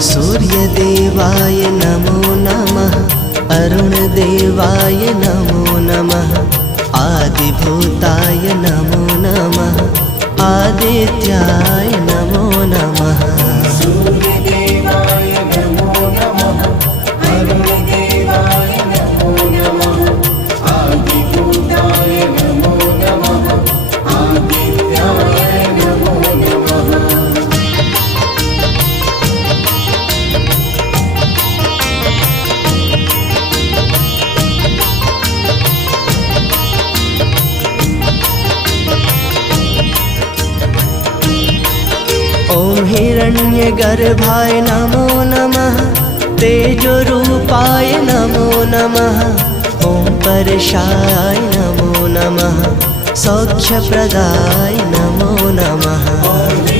सूर्यदेवाय नमो नमः, अरुणदेवाय नमो नमः, आदिभूताय नमो नमः, आदित्याय नमो नमः। सूर्यदेवाय नमो नमः, अरुणदेवाय नमो नमः, आदिभूताय नमो नमः, आदित्याय नमो नमः। ॐ हिरण्यगर्भाय नमो नमः, तेजोरूपाय नमो नमः, ॐ परशाय नमो नमः, सौख्यप्रदाय नमो नमः।